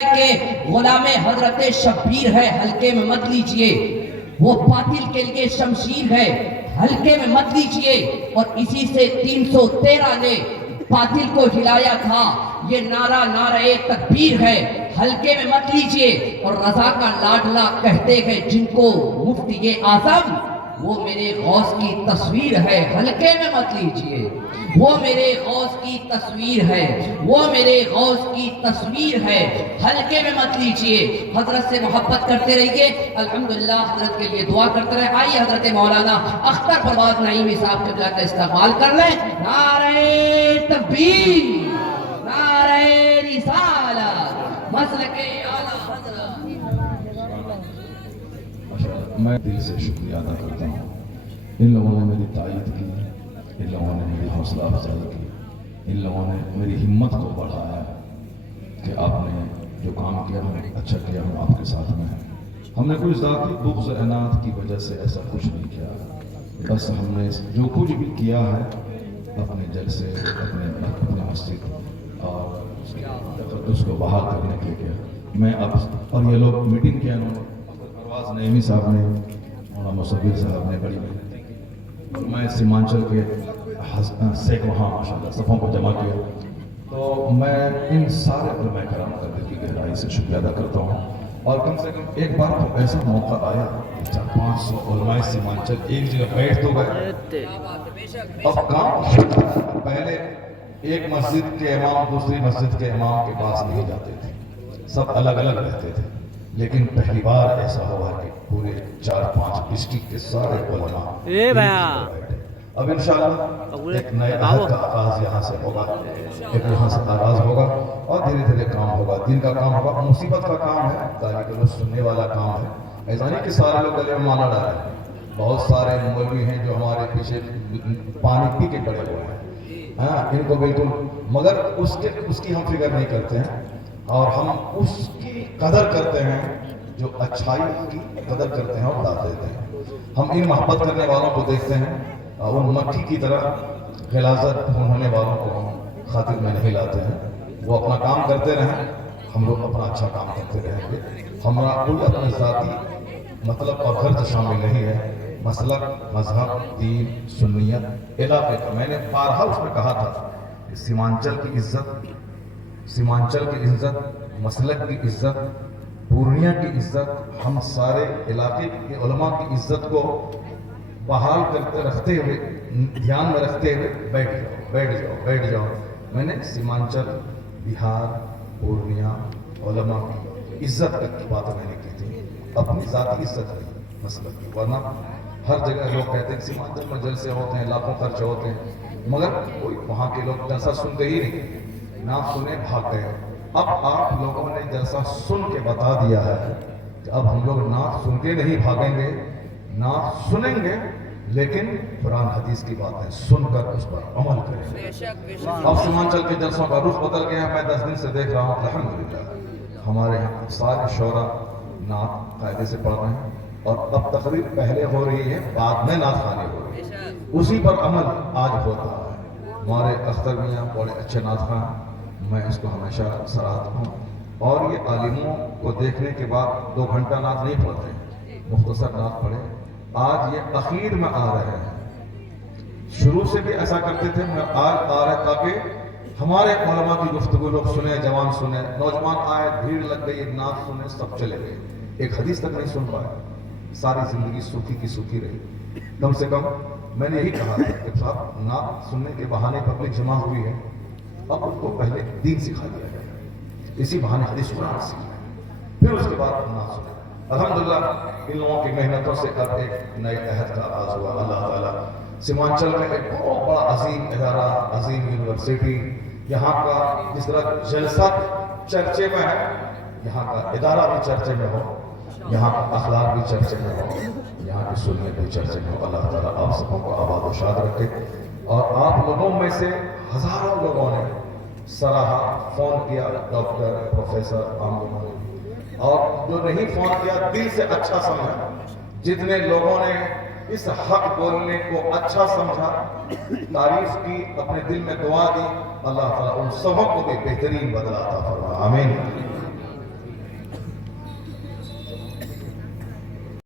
کہ غلام حضرت شبیر ہے ہلکے میں مت لیجئے، وہ باطل کے لیے شمشیر ہے ہلکے میں مت لیجئے، اور اسی سے 313 نے باطل کو ہلایا تھا، یہ نعرہ نعرہ تکبیر ہے ہلکے میں مت لیجئے۔ اور رضا کا لاڈلا کہتے ہیں جن کو مفتی اعظم، وہ میرے غوث کی تصویر ہے ہلکے میں مت لیجئے، وہ میرے غوث کی تصویر ہے، وہ میرے غوث کی تصویر ہے ہلکے میں مت لیجئے۔ حضرت سے محبت کرتے رہیے، الحمدللہ حضرت کے لیے دعا کرتے رہے۔ آئیے حضرت مولانا اختر پروازؔ نعیمی صاحب قبلہ کا استقبال کر لیں۔ نعرہ تکبیر، نعرہ رسالت، مسلک اعلیٰ حضرت۔ میں دل سے شکریہ ادا کرتا ہوں، ان لوگوں نے میری تائید کی، ان لوگوں نے میری حوصلہ افزائی کی، ان لوگوں نے میری ہمت کو بڑھایا کہ آپ نے جو کام کیا ہے اچھا کیا، ہم آپ کے ساتھ میں ہیں۔ ہم نے کوئی ذاتی بغض عناد کی وجہ سے ایسا کچھ نہیں کیا، بس ہم نے جو کچھ بھی کیا ہے اپنے جلسے، اپنے مسجد اور تقدس کو بحال کرنے کے لیے میں اب، اور یہ لوگ میٹنگ کیا، انہوں نے پروازؔ نعیمی صاحب نے، مولانا مصور صاحب نے بڑی محنت کی، میں سیمانچل کے سینکڑوں ماشاءاللہ صفوں کو جمع کیا، تو میں ان سارے علماء کرام کا دل کی گہرائی سے شکریہ ادا کرتا ہوں۔ اور کم سے کم ایک بار تو ایسا موقع آیا 400-500 علماء سیمانچل ایک جگہ بیٹھ تو گئے، اب کام پہلے ایک مسجد کے امام دوسری مسجد کے امام کے پاس نہیں جاتے تھے، سب الگ الگ رہتے تھے، لیکن پہلی بار ایسا ہوا کہ پورے 4-5 ڈسٹرکٹ کے سارے علماء اب انشاءاللہ ایک نئے عہد کا آغاز یہاں سے ہوگا، ایک یہاں سے آغاز ہوگا اور دھیرے دھیرے کام ہوگا، دین کا کام ہوگا، مصیبت کا کام ہے، تاریخ کو سننے والا کام ہے۔ ایسا نہیں کہ سارے لوگ گلے میں مالا ڈالے ہیں، بہت سارے مولوی ہیں جو ہمارے پیچھے پانی پی کے پڑے ہوئے ہیں، ہاں ان کو بالکل، مگر اس کی ہم فکر نہیں کرتے ہیں، اور ہم اس کی قدر کرتے ہیں جو اچھائی کی قدر کرتے ہیں اور داد دیتے ہیں۔ ہم ان محبت کرنے والوں کو دیکھتے ہیں، ان مکھی کی طرح غلاظت ہونے والوں کو ہم خاطر میں نہیں لاتے ہیں، وہ اپنا کام کرتے رہیں، ہم لوگ اپنا اچھا کام کرتے رہیں گے۔ ہمارا کوئی اپنا ذاتی مطلب اور غرض شامل نہیں ہے، مسلک، مذہب، دین، سنیت، علاقے کا، میں نے بارہا اس میں کہا تھا کہ سیمانچل کی عزت، مسلک کی عزت، پورنیہ کی عزت، ہم سارے علاقے کے علماء کی عزت کو بحال کرتے رکھتے ہوئے، دھیان میں رکھتے ہوئے بیٹھ جاؤ۔ میں نے سیمانچل، بہار، پورنیہ علماء کی عزت کی بات میں نے کی تھی، اپنی ذاتی عزت کی مسلک کی، ورنہ ہر جگہ لوگ کہتے ہیں سیمانچل میں جلسے ہوتے ہیں، لاکھوں خرچ ہوتے ہیں، مگر کوئی وہاں کے لوگ جلسہ سنتے ہی نہیں، نہ سنے بھاگ گئے۔ اب آپ لوگوں نے جلسہ سن کے بتا دیا ہے کہ اب ہم لوگ نعت سن کے نہیں بھاگیں گے، نعت سنیں گے لیکن قرآن حدیث کی باتیں سن کر اس پر عمل کریں گے۔ اب سیمانچل کے جلسوں کا رخ بدل گیا ہے، میں 10 دن سے دیکھ رہا ہوں، الحمدللہ ہمارے یہاں سارے شعراء نعت قاعدے سے پڑھ رہے ہیں، اور اب تقریب پہلے ہو رہی ہے، بعد میں نعت خوانی ہو رہی ہے، اسی پر عمل آج ہوتا ہے۔ ہمارے اختر میاں بڑے اچھے نعت خواں ہیں، میں اس کو ہمیشہ سراہتا ہوں، اور یہ عالموں کو دیکھنے کے بعد 2 گھنٹہ نعت نہیں پڑھتے، مختصر نعت پڑھے۔ آج یہ اخیر میں آ رہے ہیں، شروع سے بھی ایسا کرتے تھے، میں آج آ رہے تاکہ ہمارے علماء کی گفتگو لوگ سنیں، جوان سنیں، نوجوان آئے، بھیڑ لگ گئی، نعت سنیں، سب چلے گئے، ایک حدیث تک نہیں سن پائے، ساری زندگی سوکھی کی سوکھی رہی۔ کم سے کم میں نے یہی کہا تھا کہ صاحب نعت سننے کے بہانے پبلک جمع ہوئی ہے، اب ان کو پہلے دین سکھا دیا گیا، اسی بہانے حدیث قرآن سکھایا، پھر اس کے بعد نعت سنیں۔ الحمدللہ ان لوگوں کی محنتوں سے اب ایک نئے عہد کا آغاز ہوا۔ اللہ تعالیٰ سیمانچل میں ایک بہت بڑا عظیم ادارہ، عظیم یونیورسٹی، یہاں کا جس طرح جلسہ چرچے میں ہے، یہاں کا ادارہ بھی چرچے میں ہو، یہاں کا اخلاق بھی چرچے میں ہو، یہاں کی سنت بھی چرچے میں ہو۔ اللہ تعالیٰ آپ سبوں کو آباد و شاد رکھے، اور آپ لوگوں میں سے ہزاروں لوگوں نے سراہا، فون کیا، ڈاکٹر، پروفیسر، عام، اور جو نہیں فون کیا دل سے اچھا سمجھا، جتنے لوگوں نے اس حق بولنے کو اچھا سمجھا، تعریف کی، اپنے دل میں دعا دی، اللہ تعالیٰ ان سبوں کو بھی بہترین بدلہ عطا فرمائے، آمین۔